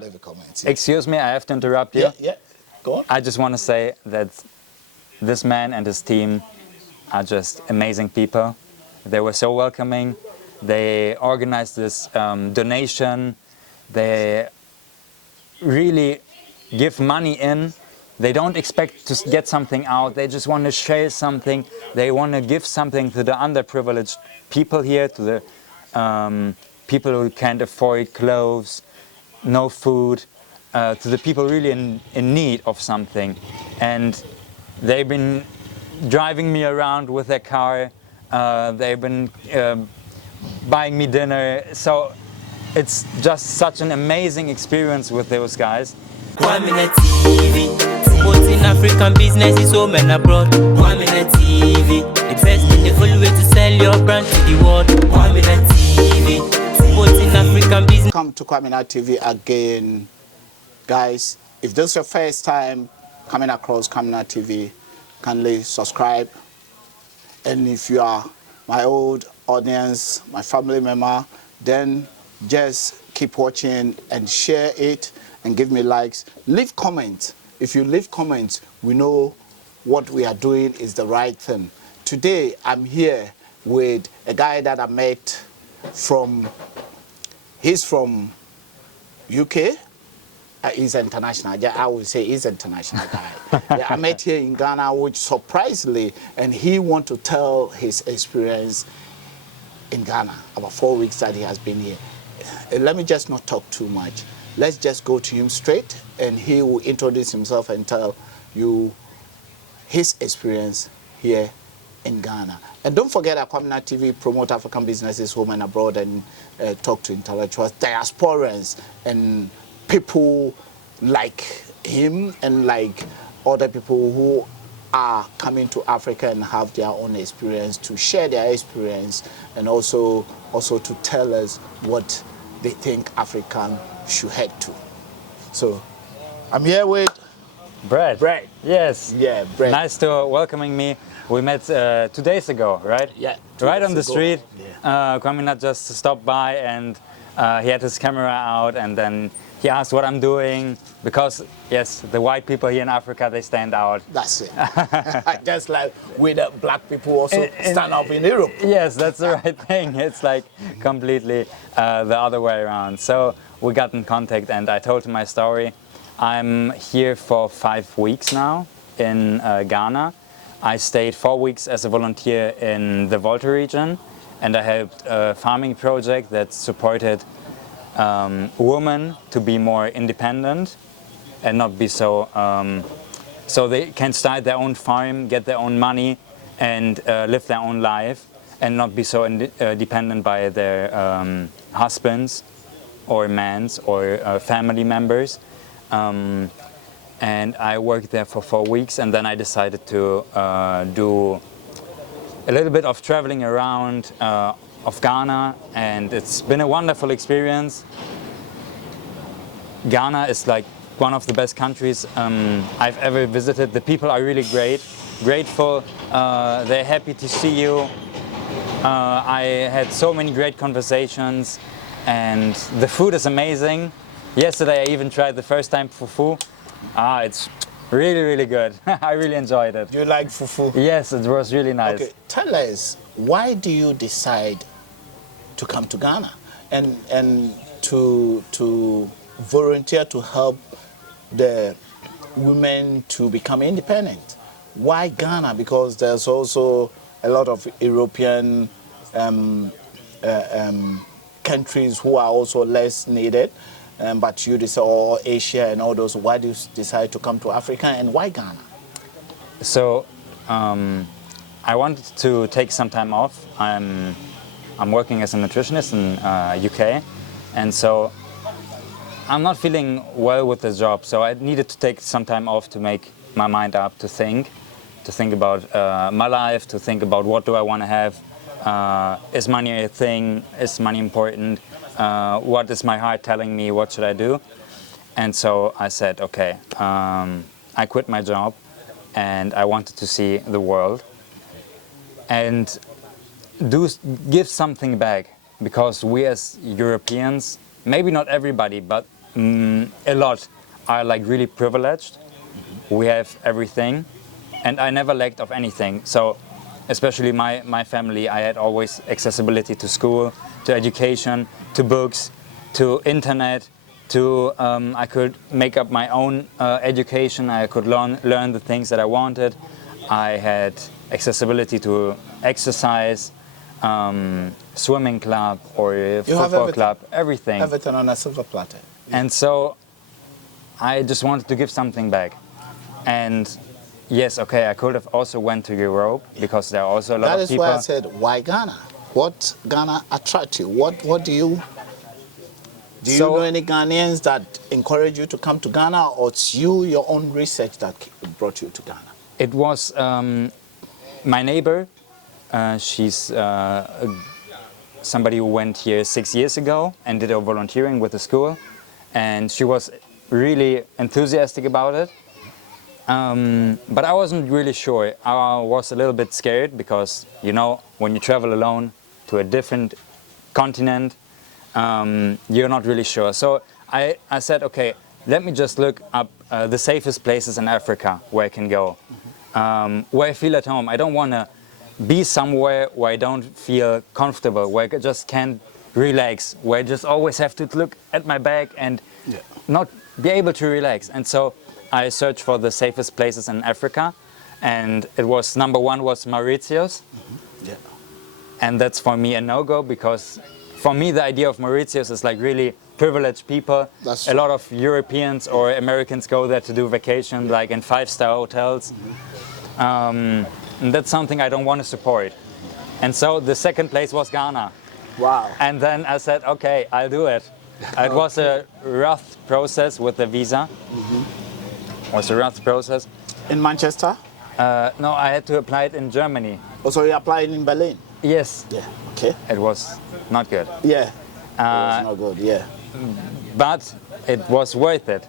Leave a comment. Excuse me, I have to interrupt you. Yeah, go on. I just want to say that this man and his team are just amazing people. They were so welcoming. They organized this donation. They really give money in. They don't expect to get something out. They just want to share something. They want to give something to the underprivileged people here, to the people who can't afford clothes, no food, to the people really in need of something. And they've been driving me around with their car. They've been buying me dinner. So it's just such an amazing experience with those guys. Kwaminat TV, promoting African businesses home and abroad. Kwaminat TV, the best and the full way to sell your brand to the world. Kwaminat TV, promoting African business. Come to Kwaminat TV again, guys. If this is your first time coming across Kwaminat TV, kindly subscribe. And if you are my old audience, my family member, then just keep watching and share it and give me likes. Leave comments. If you leave comments, we know what we are doing is the right thing. Today, I'm here with a guy that I met he's from UK. He's international. I would say he's an international guy. Yeah, I met here in Ghana, which surprisingly, and he wants to tell his experience in Ghana, about 4 weeks that he has been here. Let me just not talk too much. Let's just go to him straight, and he will introduce himself and tell you his experience here in Ghana. And don't forget that Kwaminat TV promote African businesses home and abroad and talk to intellectuals, diasporans, and people like him and like other people who are coming to Africa and have their own experience, to share their experience, and also to tell us what they think African should head to. So I'm here with Brad. Brad. Yes. Yeah, Brad. Nice to welcoming me. We met 2 days ago, right? Yeah. Right on the street. Yeah. Kwaminat just stopped by and he had his camera out, and then he asked what I'm doing, because yes, the white people here in Africa, they stand out. That's it. Just like we the black people also stand up in Europe. Yes, that's the right thing. It's like completely the other way around. So we got in contact and I told him my story. I'm here for 5 weeks now in Ghana. I stayed 4 weeks as a volunteer in the Volta region, and I helped a farming project that supported women to be more independent and not be so they can start their own farm, get their own money, and live their own life, and not be so dependent by their husbands or mans or family members. And I worked there for 4 weeks, and then I decided to do a little bit of traveling around of Ghana, and it's been a wonderful experience. Ghana is like one of the best countries I've ever visited. The people are really grateful, they're happy to see you. I had so many great conversations, and the food is amazing. Yesterday I even tried the first time fufu. It's really good. I really enjoyed it. Do you like fufu? Yes, it was really nice. Okay, tell us, why do you decide to come to Ghana and to volunteer to help the women to become independent? Why Ghana? Because there's also a lot of European countries who are also less needed. But you decide, or Asia and all those, why do you decide to come to Africa, and why Ghana? So I wanted to take some time off. I'm working as a nutritionist in UK, and so I'm not feeling well with the job. So I needed to take some time off to make my mind up, to think about my life, to think about what do I want to have. Is money a thing? Is money important? What is my heart telling me? What should I do? And so I said, okay, I quit my job and I wanted to see the world and give something back, because we as Europeans, maybe not everybody, but a lot are like really privileged. We have everything, and I never lacked of anything. So, especially my family, I had always accessibility to school, to education, to books, to internet, to I could make up my own education. I could learn the things that I wanted. I had accessibility to exercise, swimming club or football club, everything. Everything on a silver platter. And so I just wanted to give something back. And yes, okay, I could have also went to Europe because there are also a lot of people. That is why I said, why Ghana? What Ghana attract you? What do you know any Ghanaians that encourage you to come to Ghana, or it's your own research that brought you to Ghana? It was my neighbor. She's somebody who went here 6 years ago and did her volunteering with the school. And she was really enthusiastic about it. But I wasn't really sure. I was a little bit scared because, you know, when you travel alone to a different continent, you're not really sure. So I said, okay, let me just look up the safest places in Africa where I can go, where I feel at home. I don't want to be somewhere where I don't feel comfortable, where I just can't relax, where I just always have to look at my bag and not be able to relax. And so I searched for the safest places in Africa, and it was number one was Mauritius. And that's for me a no-go, because for me the idea of Mauritius is like really privileged people. A lot of Europeans or Americans go there to do vacation, like in 5-star hotels. And that's something I don't want to support. And so the second place was Ghana. Wow. And then I said, okay, I'll do it. It was a rough process with the visa. It was a rough process. In Manchester? No, I had to apply it in Germany. Oh, so you applied in Berlin? Yes. Yeah. Okay. It was not good. Yeah. It was not good. Yeah. But it was worth it.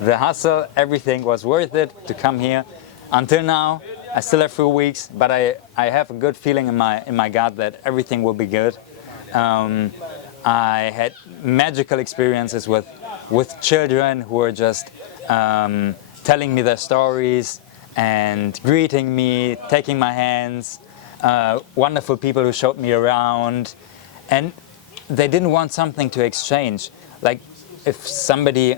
The hustle, everything was worth it to come here. Until now, I still have 3 weeks, but I have a good feeling in my gut that everything will be good. I had magical experiences with children who were just telling me their stories and greeting me, taking my hands, wonderful people who showed me around, and they didn't want something to exchange. Like if somebody,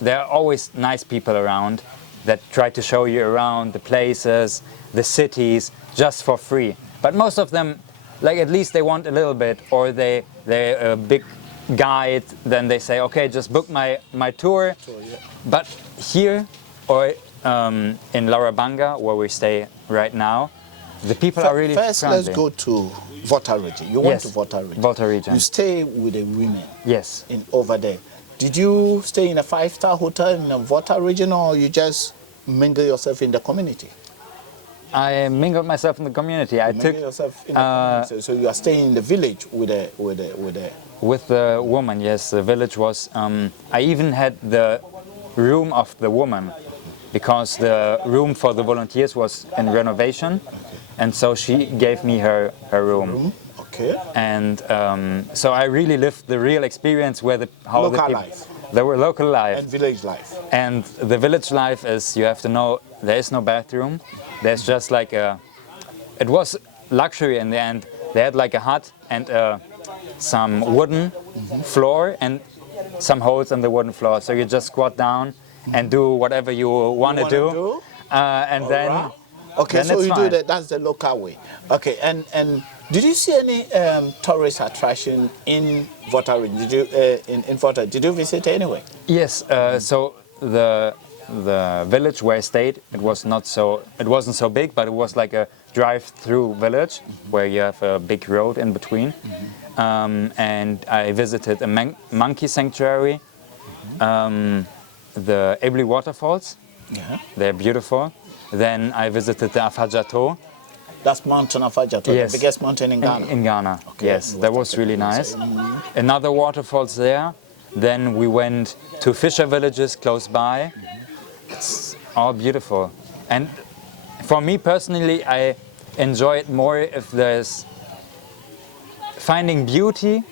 there are always nice people around that try to show you around the places, the cities, just for free. But most of them, like at least they want a little bit, or they're a big guide, then they say, okay, just book my tour. But here, or in Larabanga, where we stay right now, the people are really First, friendly. let's go to Volta region. You went to Volta region. Volta region. You stay with the women. Yes. Over there. Did you stay in a 5-star hotel in the Volta region, or you just mingle yourself in the community? I mingled myself in the community. So you are staying in the village with the woman. Yes, the village was. I even had the room of the woman, because the room for the volunteers was in renovation, and so she gave me her room. Okay. And so I really lived the real experience where the life. There were local life. And village life. And the village life is, you have to know, there is no bathroom. There's just like it was luxury in the end. They had like a hut and some wooden floor and some holes in the wooden floor. So you just squat down and do whatever you want to do. And then... Right. Okay, then so you fine. do that. That's the local way. Okay, and did you see any tourist attraction in Volta region? Did you in Volta? Did you visit anywhere? Yes. So the village where I stayed, it wasn't so big, but it was like a drive-through village where you have a big road in between. And I visited a monkey sanctuary, the Ebli waterfalls. Yeah. They're beautiful. Then I visited the Afajato. That's Mountain Afajato, Yes. the biggest mountain in Ghana. In Ghana, Okay. yes. That was really nice. Another waterfalls there. Then we went to fisher villages close by. It's all beautiful. And for me personally, I enjoy it more if there's finding beauty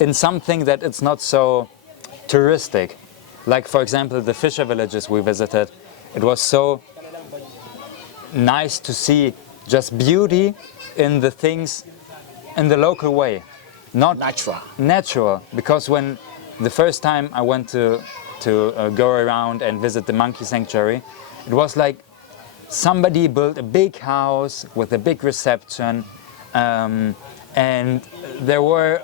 in something that it's not so touristic. Like for example, the fisher villages we visited, it was so nice to see just beauty in the things in the local way, not natural. Because when the first time I went to go around and visit the monkey sanctuary, it was like somebody built a big house with a big reception, and they were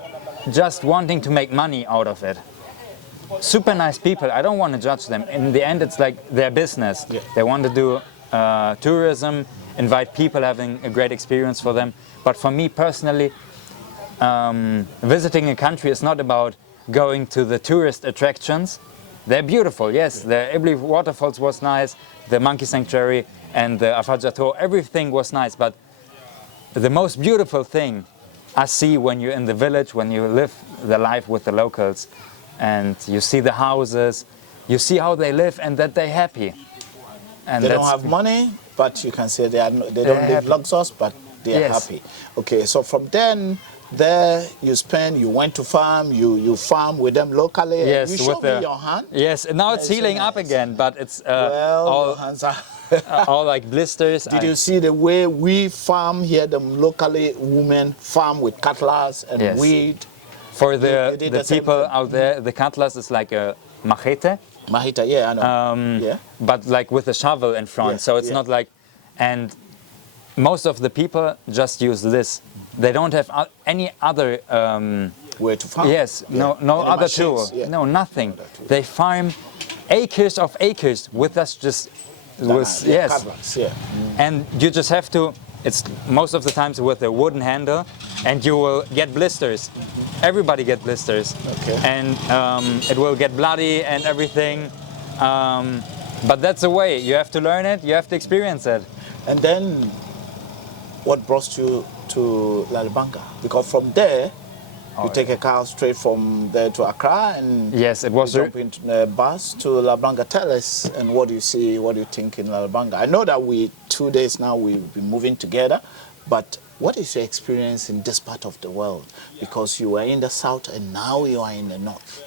just wanting to make money out of it. Super nice people. I don't want to judge them. In the end, it's like their business. Yeah. They want to do tourism, invite people, having a great experience for them. But for me personally, visiting a country is not about going to the tourist attractions. They're beautiful, yes. The Ibli waterfalls was nice, the monkey sanctuary and the Afajato, everything was nice. But the most beautiful thing I see when you're in the village, when you live the life with the locals, and you see the houses, you see how they live and that they're happy. And they don't have money, but you can say they don't live luxurious, but they are happy. Okay, so from then, there you went to farm, you farm with them locally. Yes, you showed me your hand. Yes, and now it's healing up again, but it's your hands are all like blisters. Did you see the way we farm here? The locally women farm with cutlass and weed. For the people out there, the cutlass is like a machete. Machete, yeah, I know. But like with a shovel in front, so it's not like, and most of the people just use this. They don't have any other way to farm. Yes, no other machines, tool, no nothing. They farm acres of acres with us just cutlass, and you just have to. It's most of the times with a wooden handle, and you will get blisters. Everybody get blisters, and it will get bloody and everything. But that's the way. You have to learn it. You have to experience it. And then, what brought you to Lalibanga? Because from there, you take a car straight from there to Accra, and it was you jump into the bus to Lalibanga. Tell us, and what do you see? What do you think in Lalibanga? I know that 2 days now we've been moving together, but what is your experience in this part of the world? Because you were in the south and now you are in the north.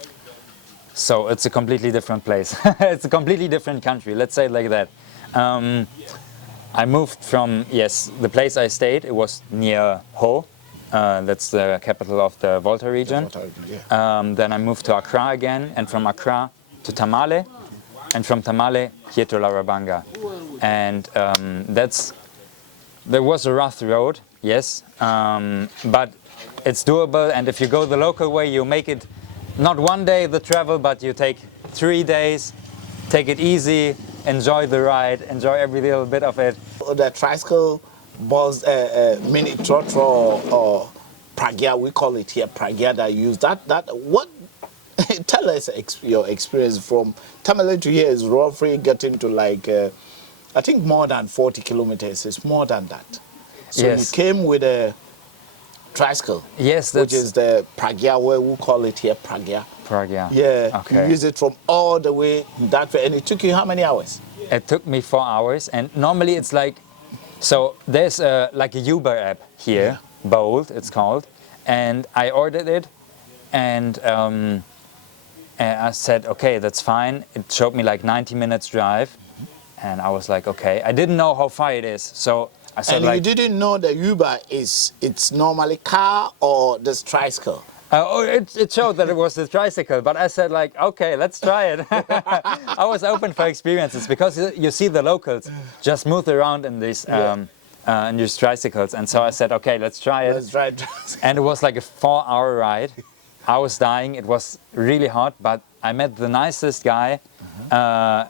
So it's a completely different place. It's a completely different country. Let's say it like that. I moved from the place I stayed. It was near Ho. That's the capital of the Volta region. Then I moved to Accra again, and from Accra to Tamale, and from Tamale here to Lalibanga. And there was a rough road, yes, but it's doable. And if you go the local way, you make it not one day the travel, but you take 3 days, take it easy, enjoy the ride, enjoy every little bit of it. The tricycle was mini trotro or pragya, we call it here pragya, that you use that what tell us your experience from Tamale to here is roughly getting to like I think more than 40 kilometers. It's more than that. So you came with a tricycle, which is the pragya, where we call it here pragya. You use it from all the way that way, and it took you how many hours? It took me 4 hours, and normally it's like, so there's like a Uber app here, Bolt it's called, and I ordered it, and I said, okay, that's fine. It showed me like 90 minutes drive, and I was like, okay. I didn't know how far it is, so I said, and you didn't know the Uber it's normally car or this tricycle? It showed that it was the tricycle, but I said like, okay, let's try it. I was open for experiences because you see the locals just move around in these tricycles, and so I said, okay, let's try it. Let's try it. And it was like a 4-hour ride. I was dying. It was really hot, but I met the nicest guy, the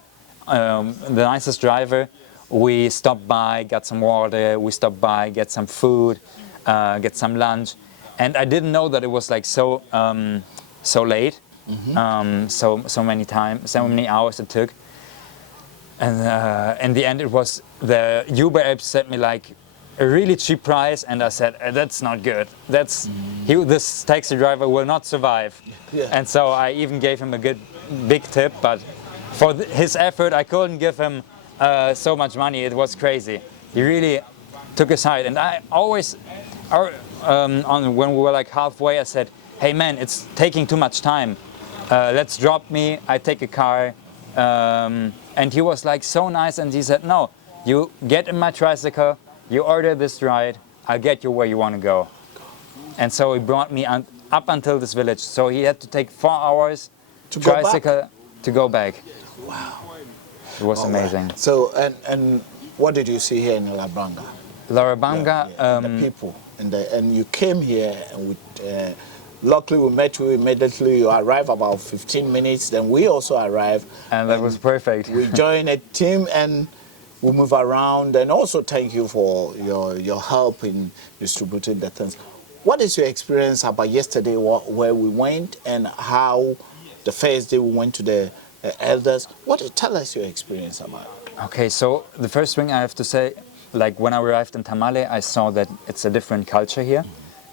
nicest driver. We stopped by, got some water. We stopped by, get some food, get some lunch. And I didn't know that it was like so late, so many hours it took. And in the end, it was the Uber app sent me like a really cheap price, and I said that's not good. This taxi driver will not survive. And so I even gave him a big tip, but for his effort, I couldn't give him so much money. It was crazy. He really took a side, and I always. When we were like halfway, I said, hey man, it's taking too much time. let's drop me, I take a car. And he was like so nice, and he said, no, you get in my tricycle, you order this ride, I'll get you where you want to go. And so he brought me up until this village. So he had to take 4 hours To tricycle to go back. Wow. It was amazing. Wow. So, and what did you see here in Larabanga? Larabanga, the people, and you came here, and luckily we met you immediately. You arrived about 15 minutes, then we also arrived. and that was perfect. We joined a team and we move around, and also thank you for your help in distributing the things. What is your experience about yesterday where we went, and how the first day we went to the elders? Tell us your experience about it. Okay, so the first thing I have to say, like when I arrived in Tamale, I saw that it's a different culture here.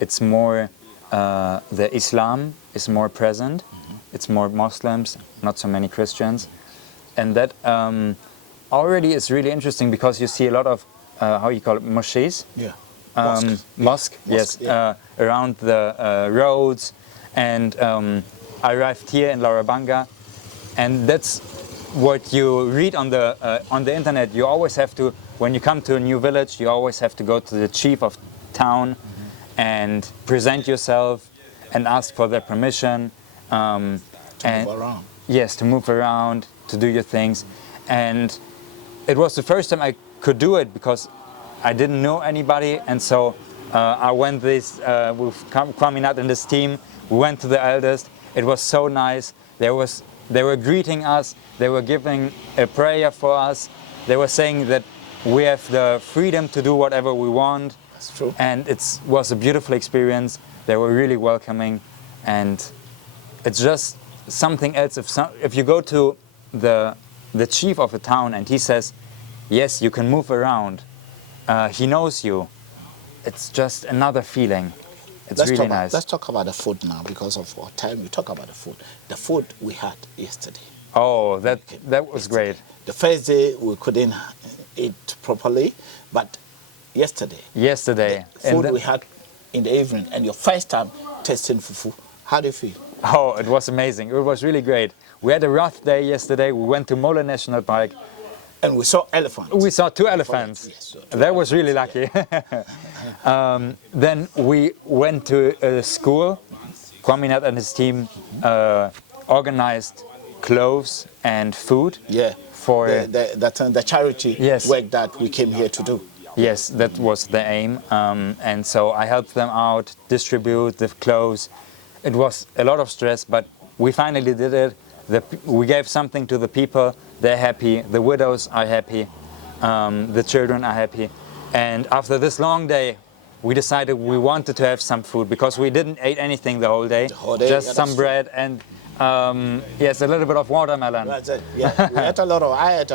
It's more, the Islam is more present. It's more Muslims, not so many Christians. And that already is really interesting, because you see a lot of, how you call it, mosques? Yeah. Mosque, yes, yeah. Around the roads. And I arrived here in Larabanga, and that's what you read on the internet. You always have to, when you come to a new village, you always have to go to the chief of town and present yourself and ask for their permission. To move around. Yes, to move around, to do your things. And it was the first time I could do it, because I didn't know anybody, and so I went with Kwaminat and this team. We went to the elders. It was so nice. They were greeting us. They were giving a prayer for us. They were saying that we have the freedom to do whatever we want. That's true. And it was a beautiful experience. They were really welcoming, and it's just something else. If you go to the chief of a town and he says, yes, you can move around, he knows you, it's just another feeling. It's really nice. Let's talk about the food now, because of our time. We talk about the food. The food we had yesterday. Oh, that was great. The first day we couldn't eat properly, but yesterday. Yesterday. The food we had in the evening, and your first time tasting fufu. How do you feel? Oh, it was amazing. It was really great. We had a rough day yesterday. We went to Mole National Park. And we saw elephants. We saw 2 elephants. Yes, that was really lucky. Then we went to a school. Kwaminat and his team organized clothes and food. Yeah. For the charity work that we came here to do. Yes, that was the aim. And so I helped them out, distribute the clothes. It was a lot of stress, but we finally did it. We gave something to the people. They're happy. The widows are happy. The children are happy. And after this long day, we decided we wanted to have some food, because we didn't eat anything the whole day. Just some bread and yes, a little bit of watermelon. That's it. Yeah, I ate a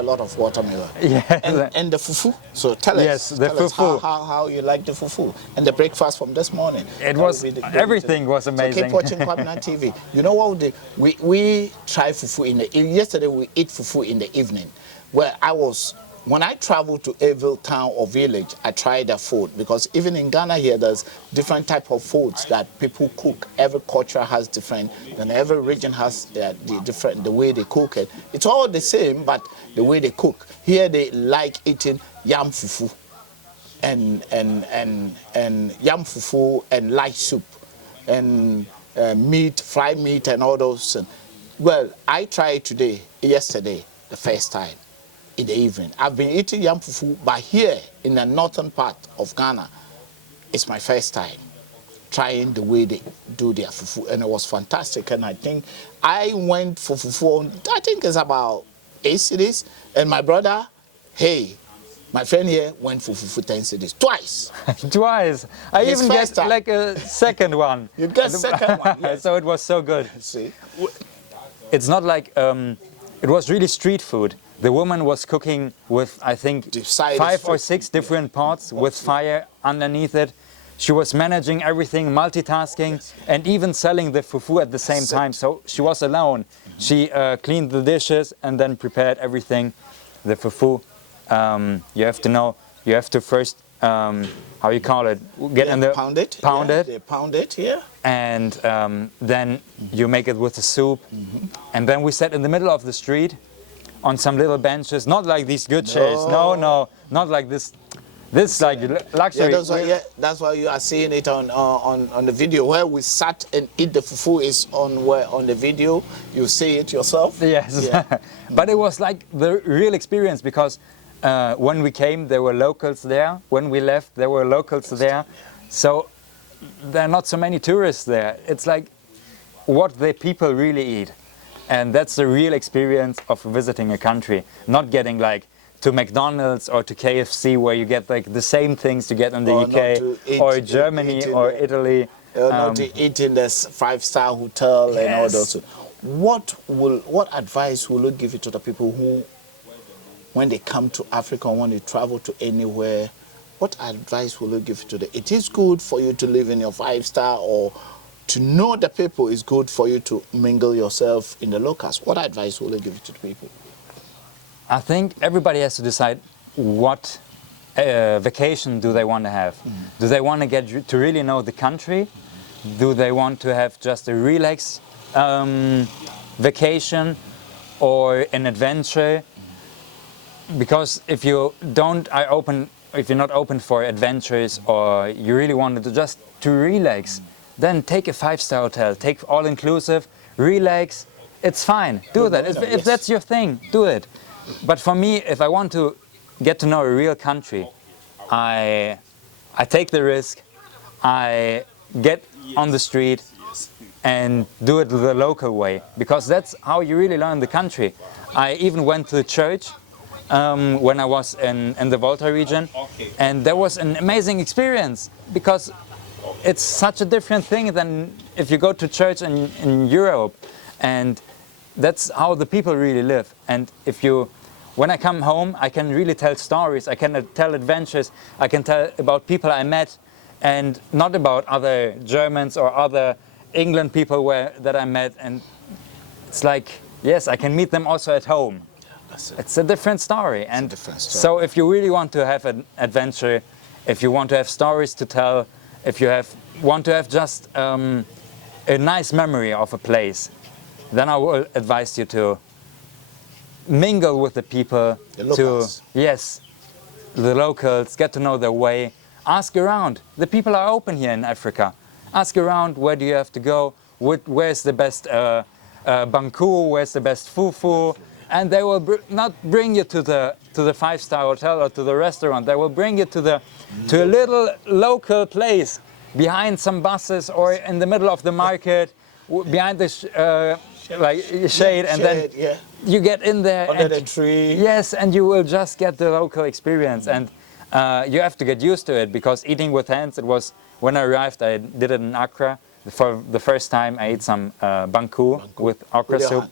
lot of watermelon. Yeah. And the fufu. So tell us how you like the fufu and the breakfast from this morning. Everything was amazing. So keep watching Kwaminat TV. You know what we tried fufu yesterday. We ate fufu in the evening, where when I travel to every town or village, I try their food, because even in Ghana here, there's different type of foods that people cook. Every culture has different, and every region has the way they cook it. It's all the same, but the way they cook. Here they like eating yam fufu, and yam fufu and light soup, and fried meat, and all those. Well, I tried yesterday, the first time. In the evening. I've been eating yam fufu, but here in the northern part of Ghana, it's my first time trying the way they do their fufu, and it was fantastic. And I think I went for fufu, I think it's about 8 cities, and my brother, my friend here went for fufu 10 cities, twice. Twice. I even get like a second one. You get second one, yes. So it was so good. See? It's not like, it was really street food. The woman was cooking with, I think, 5 or 6 different pots with fire underneath it. She was managing everything, multitasking, and even selling the fufu at the same time. So she was alone. She cleaned the dishes and then prepared everything. The fufu, you have to know, you have to first how you call it, get in the pound it. pound Yeah, it, they pound it, yeah. and then you make it with the soup, and then we sat in the middle of the street on some little benches, not like these good chairs, no, not like this. This like luxury. Yeah, that's why you are seeing it on the video where we sat and eat the fufu is on the video. You see it yourself. Yes, Yeah. but it was like the real experience because when we came, there were locals there. When we left, there were locals there. So there are not so many tourists there. It's like what the people really eat, and that's the real experience of visiting a country. Not getting like to McDonald's or to KFC where you get like the same things you get in the UK or Germany or Italy. Not to eat in this 5-star hotel and all those. What advice will you give it to the people who, when they come to Africa or when they travel to anywhere, what advice will you give to them? It is good for you to live in your 5-star, or to know the people is good for you to mingle yourself in the locals. What advice will you give to the people? I think everybody has to decide what vacation do they want to have. Do they want to get to really know the country? Do they want to have just a relaxed vacation or an adventure? Because if you're not open for adventures, or you really wanted to relax, then take a 5-star hotel, take all-inclusive, relax. It's fine. Do that. If that's your thing, do it. But for me, if I want to get to know a real country, I take the risk. I get on the street and do it the local way, because that's how you really learn the country. I even went to the church when I was in the Volta region, and that was an amazing experience because it's such a different thing than if you go to church in Europe, and that's how the people really live. And when I come home, I can really tell stories, I can tell adventures, I can tell about people I met, and not about other Germans or other England people that I met. And it's like, yes, I can meet them also at home. It's a different story. So if you really want to have an adventure, if you want to have stories to tell, if you want to have just a nice memory of a place, then I will advise you to mingle with the people, the locals. The locals, get to know their way, ask around. The people are open here in Africa. Ask around, where do you have to go, where's the best banku, where's the best fufu, and they will not bring you to the 5-star hotel or to the restaurant. They will bring you to a little local place behind some buses or in the middle of the market, behind the shade, and then you get in there under the tree. Yes, and you will just get the local experience, and you have to get used to it, because eating with hands, it was when I arrived. I did it in Accra for the first time. I ate some banku with okra soup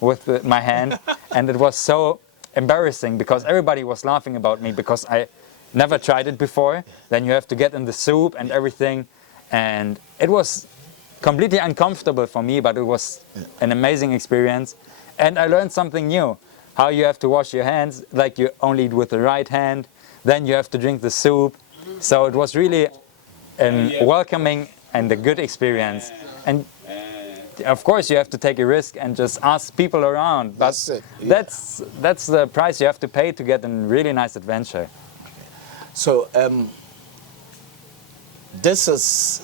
with my hand, and it was so embarrassing because everybody was laughing about me because I never tried it before. Then you have to get in the soup and everything, and it was completely uncomfortable for me, but it was an amazing experience. And I learned something new, how you have to wash your hands, like you only eat with the right hand, then you have to drink the soup. So it was really a welcoming and a good experience. And of course you have to take a risk and just ask people around. But That's it. Yeah. That's the price you have to pay to get a really nice adventure. So this is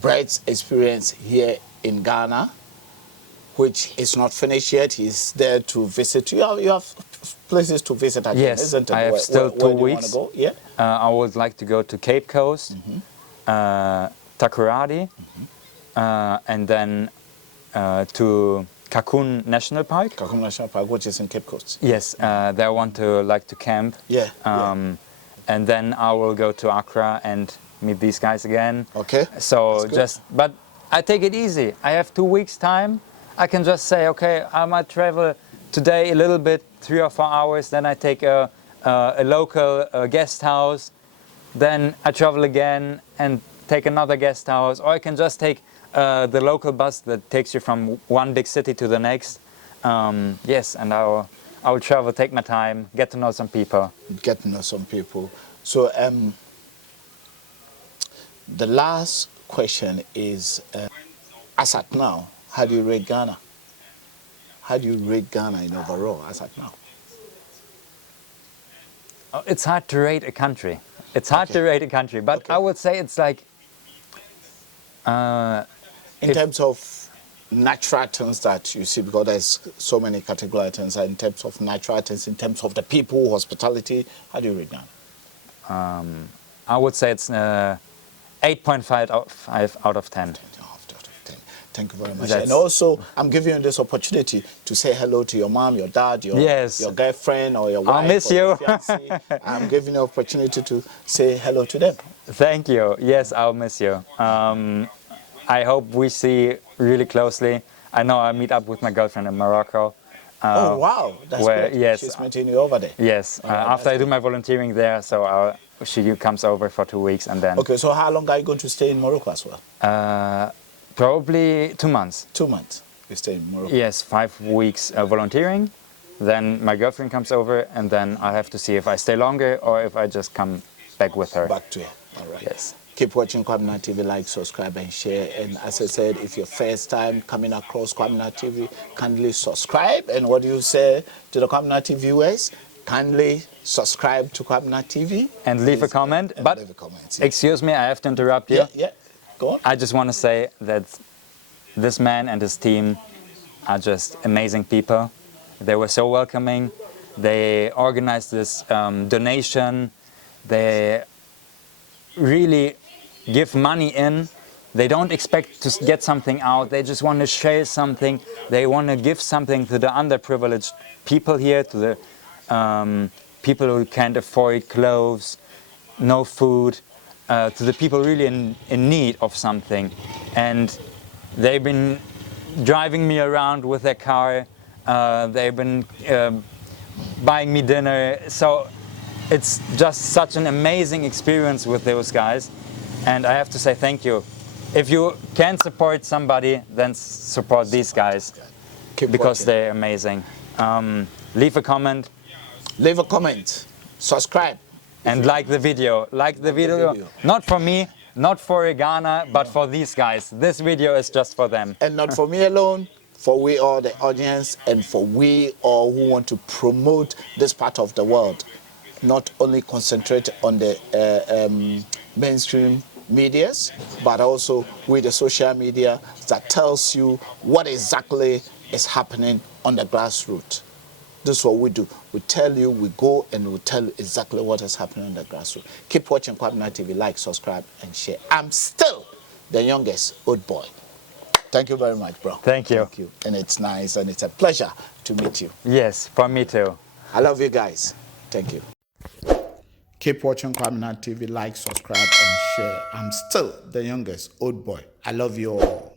Brad's experience here in Ghana, which is not finished yet. He's there to visit. You have places to visit again, yes, isn't it? I have still 2 weeks. Go? Yeah. I would like to go to Cape Coast, Takoradi, and then to Kakun National Park. Kakun National Park, which is in Cape Coast. Yes, there I want to camp. Yeah. And then I will go to Accra and meet these guys again. Okay. So but I take it easy. I have 2 weeks time. I can just say, okay, I might travel today a little bit, 3 or 4 hours. Then I take a local guest house. Then I travel again and take another guest house. Or I can just take the local bus that takes you from one big city to the next. Yes, and I will travel, take my time, get to know some people. Get to know some people. So the last question is, as at now, how do you rate Ghana? How do you rate Ghana in overall as at now? It's hard to rate a country. It's hard to rate a country, but I would say it's like... in terms of natural things that you see, because there's so many categories, things, in terms of natural things, in terms of the people, hospitality, how do you rate Ghana? I would say it's 8.5 out of 10. Thank you very much. And also, I'm giving you this opportunity to say hello to your mom, your dad, your girlfriend, or your wife. I'll miss you. Your fiancé. I'm giving you an opportunity to say hello to them. Thank you. Yes, I'll miss you. I hope we see really closely. I know I meet up with my girlfriend in Morocco. Oh, wow. That's great. Yes, she's meeting you over there. Yes. After I do my volunteering there, so she comes over for 2 weeks and then... Okay, so how long are you going to stay in Morocco as well? Probably 2 months. 2 months you stay in Morocco? Yes, 5 weeks volunteering. Then my girlfriend comes over and then I have to see if I stay longer or if I just come back with her. Back to her. All right. Yes. Keep watching Kwaminat TV, like, subscribe and share. And as I said, if your first time coming across Kwaminat TV, kindly subscribe. And what do you say to the Kwaminat TV viewers? Kindly subscribe to Kwaminat TV. And leave a comment. But leave a comment, yeah. Excuse me, I have to interrupt you. Yeah. Go on. I just want to say that this man and his team are just amazing people. They were so welcoming. They organized this donation. They really give money in. They don't expect to get something out. They just want to share something. They want to give something to the underprivileged people here, to the people who can't afford clothes, no food, to the people really in need of something. And they've been driving me around with their car. They've been buying me dinner. So it's just such an amazing experience with those guys. And I have to say thank you. If you can support somebody, then support these guys. Because they're amazing. Leave a comment. Leave a comment. Subscribe. And like the video. Like the video. Not for me, not for Ghana, but for these guys. This video is just for them. And not for me alone, for we all the audience, and for we all who want to promote this part of the world. Not only concentrate on the mainstream medias, but also with the social media that tells you what exactly is happening on the grassroots. This is what we do. We tell you, we go and we tell you exactly what is happening on the grassroots. Keep watching Kwaminat TV, like, subscribe, and share. I'm still the youngest old boy. Thank you very much, bro. Thank you. Thank you. And it's nice and it's a pleasure to meet you. Yes, for me too. I love you guys. Thank you. Keep watching Kwaminat TV, like, subscribe, and share. I'm still the youngest old boy. I love you all.